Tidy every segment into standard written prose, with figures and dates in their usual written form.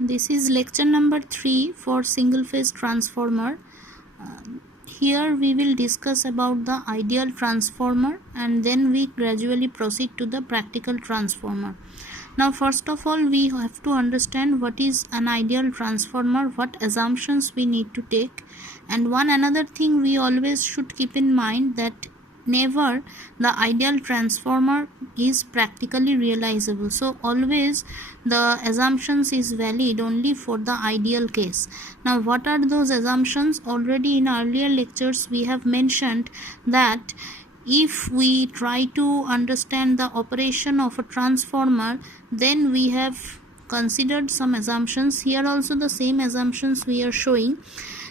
This is lecture number 3 for single phase transformer. Here we will discuss about the ideal transformer and then we gradually proceed to the practical transformer. Now first of all we have to understand what is an ideal transformer, what assumptions we need to take, and one another thing we always should keep in mind that never the ideal transformer is practically realizable. So always the assumptions is valid only for the ideal case. Now what are those assumptions? Already in earlier lectures we have mentioned that if we try to understand the operation of a transformer, then we have considered some assumptions. Here also the same assumptions we are showing.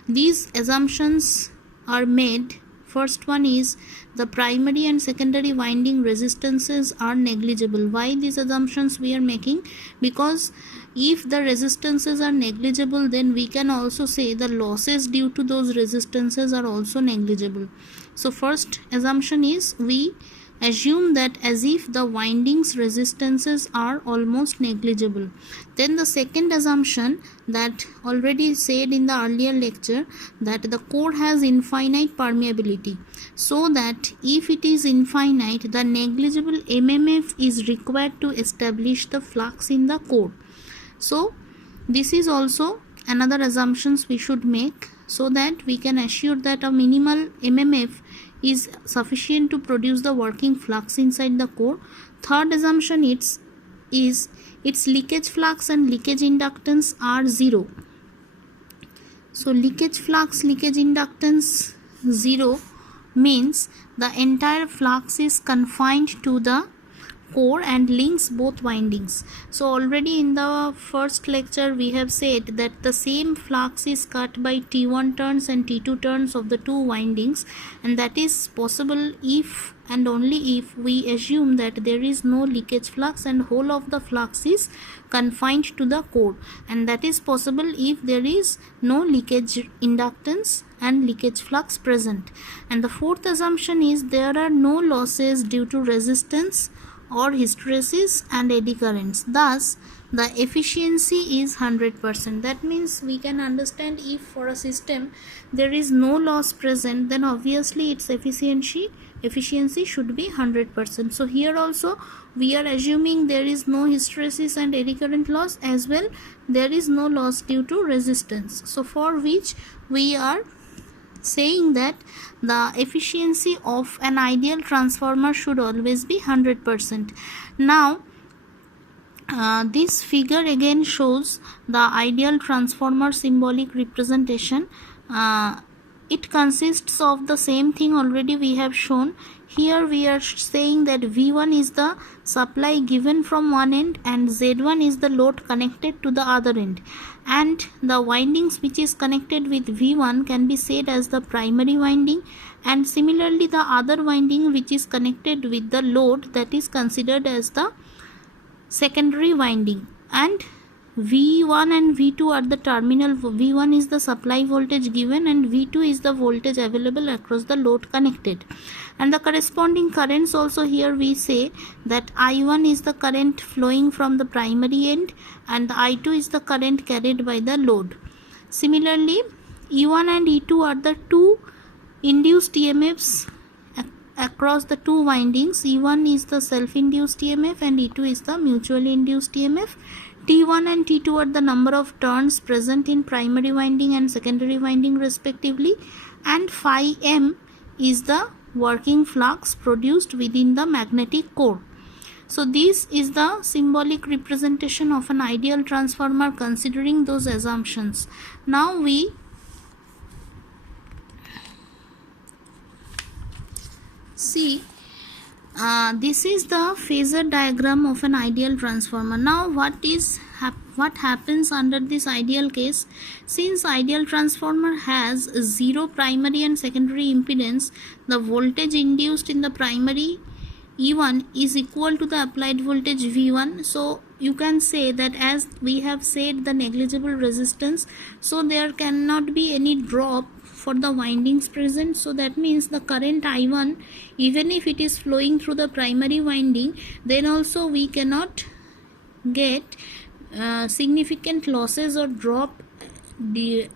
These assumptions are made. First one is the primary and secondary winding resistances are negligible. Why these assumptions we are making? Because if the resistances are negligible, then we can also say the losses due to those resistances are also negligible. So first assumption is we assume that as if the windings resistances are almost negligible. Then the second assumption that already said in the earlier lecture, that the core has infinite permeability, so that if it is infinite, the negligible MMF is required to establish the flux in the core. So this is also another assumptions we should make, so that we can assure that a minimal MMF is sufficient to produce the working flux inside the core. Third assumption is its leakage flux and leakage inductance are zero. So leakage flux, leakage inductance 0 means the entire flux is confined to the core and links both windings. So already in the first lecture we have said that the same flux is cut by T1 turns and T2 turns of the two windings, and that is possible if and only if we assume that there is no leakage flux and whole of the flux is confined to the core, and that is possible if there is no leakage inductance and leakage flux present. And the fourth assumption is there are no losses due to resistance or hysteresis and eddy currents. Thus the efficiency is 100%. That means we can understand if for a system there is no loss present, then obviously its efficiency should be 100%. So here also we are assuming there is no hysteresis and eddy current loss, as well there is no loss due to resistance, so for which we are saying that the efficiency of an ideal transformer should always be 100%. Now this figure again shows the ideal transformer symbolic representation. It consists of the same thing already we have shown. Here we are saying that V1 is the supply given from one end and Z1 is the load connected to the other end, and the windings which is connected with V1 can be said as the primary winding, and similarly the other winding which is connected with the load, that is considered as the secondary winding. And V1 and V2 are the terminal. V1 is the supply voltage given and V2 is the voltage available across the load connected. And the corresponding currents also, here we say that I1 is the current flowing from the primary end and I2 is the current carried by the load. Similarly, E1 and E2 are the two induced EMFs across the two windings. E1 is the self-induced EMF and E2 is the mutually induced EMF. T1 and T2 are the number of turns present in primary winding and secondary winding respectively, and phi m is the working flux produced within the magnetic core. So this is the symbolic representation of an ideal transformer considering those assumptions. Now we see this is the phasor diagram of an ideal transformer. Now what happens under this ideal case? Since ideal transformer has zero primary and secondary impedance, the voltage induced in the primary E1 is equal to the applied voltage V1. So you can say that as we have said the negligible resistance, so there cannot be any drop for the windings present. So that means the current I1, even if it is flowing through the primary winding, then also we cannot get significant losses or drop in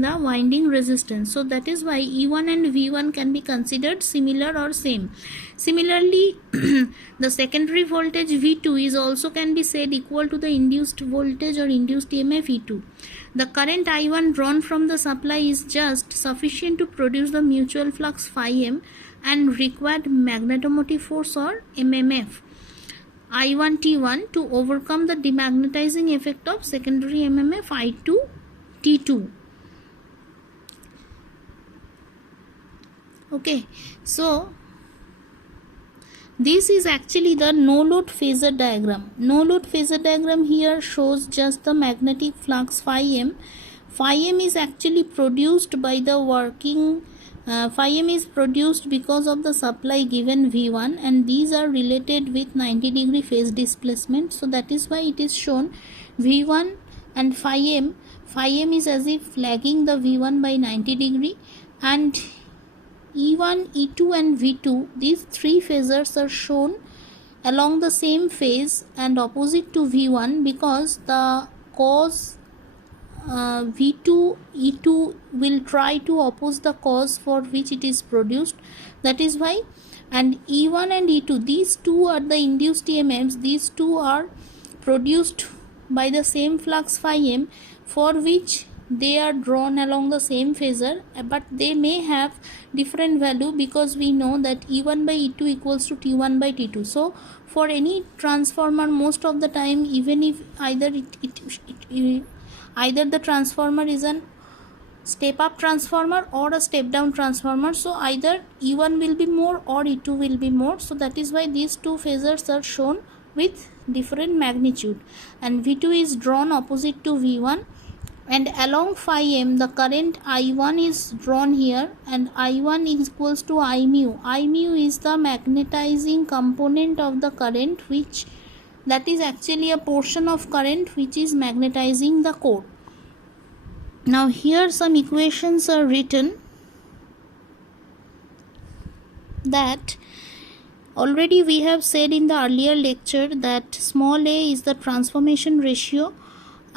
the winding resistance. So that is why E1 and V1 can be considered similar or same. Similarly, the secondary voltage V2 is also can be said equal to the induced voltage or induced EMF E2. The current I1 drawn from the supply is just sufficient to produce the mutual flux phi m and required magnetomotive force or MMF I1 T1 to overcome the demagnetizing effect of secondary MMF I2 T2. Okay, so this is actually the no load phasor diagram. No load phasor diagram here shows just the magnetic flux phi m. Phi m is actually produced by the working phi m is produced because of the supply given V1, and these are related with 90 degree phase displacement. So that is why it is shown V1 and phi m. Phi m is as if lagging the V1 by 90 degree, and E1, E2 and V2, these three phasors are shown along the same phase and opposite to V1 because the cause V2, E2 will try to oppose the cause for which it is produced. That is why, and E1 and E2, these two are the induced EMFs. These two are produced by the same flux phi m, for which they are drawn along the same phasor, but they may have different value because we know that E1 by E2 equals to T1 by T2. So for any transformer, most of the time, even if either the transformer is an step up transformer or a step down transformer, so either E1 will be more or E2 will be more. So that is why these two phasors are shown with different magnitude, and V2 is drawn opposite to V1, and along phi m the current I1 is drawn here, and I1 is equals to I mu. I mu is the magnetizing component of the current, which that is actually a portion of current which is magnetizing the core. Now here some equations are written that already we have said in the earlier lecture that small a is the transformation ratio,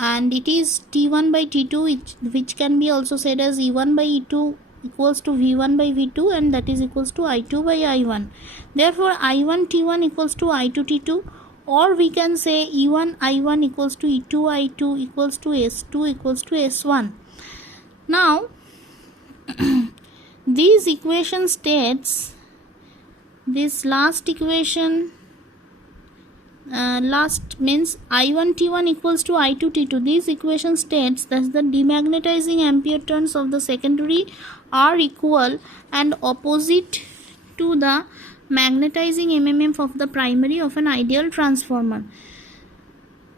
and it is T1 by T2, which can be also said as E1 by E2 equals to V1 by V2, and that is equals to I2 by I1. Therefore I1 T1 equals to I2 T2, or we can say E1 I1 equals to E2 I2 equals to S2 equals to S1. Now these equation states, this last equation last means I1 T1 equals to I2 T2. This equation states that the demagnetizing ampere turns of the secondary are equal and opposite to the magnetizing MMF of the primary of an ideal transformer.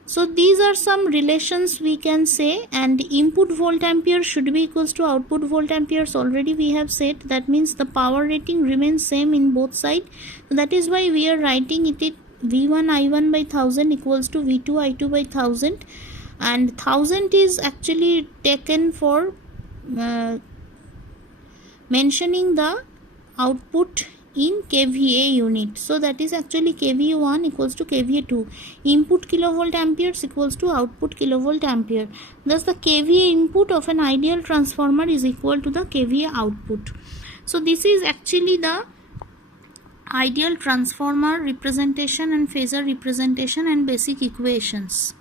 So these are some relations we can say, and input volt ampere should be equals to output volt amperes. Already we have said that means the power rating remains same in both sides. So that is why we are writing it V1 I1 by 1000 equals to V2 I2 by 1000, and 1000 is actually taken for mentioning the output in kVA unit. So that is actually kVA 1 equals to kVA 2. Input kilovolt amperes equals to output kilovolt ampere. Thus the kVA input of an ideal transformer is equal to the kVA output. So this is actually the ideal transformer representation and phasor representation and basic equations.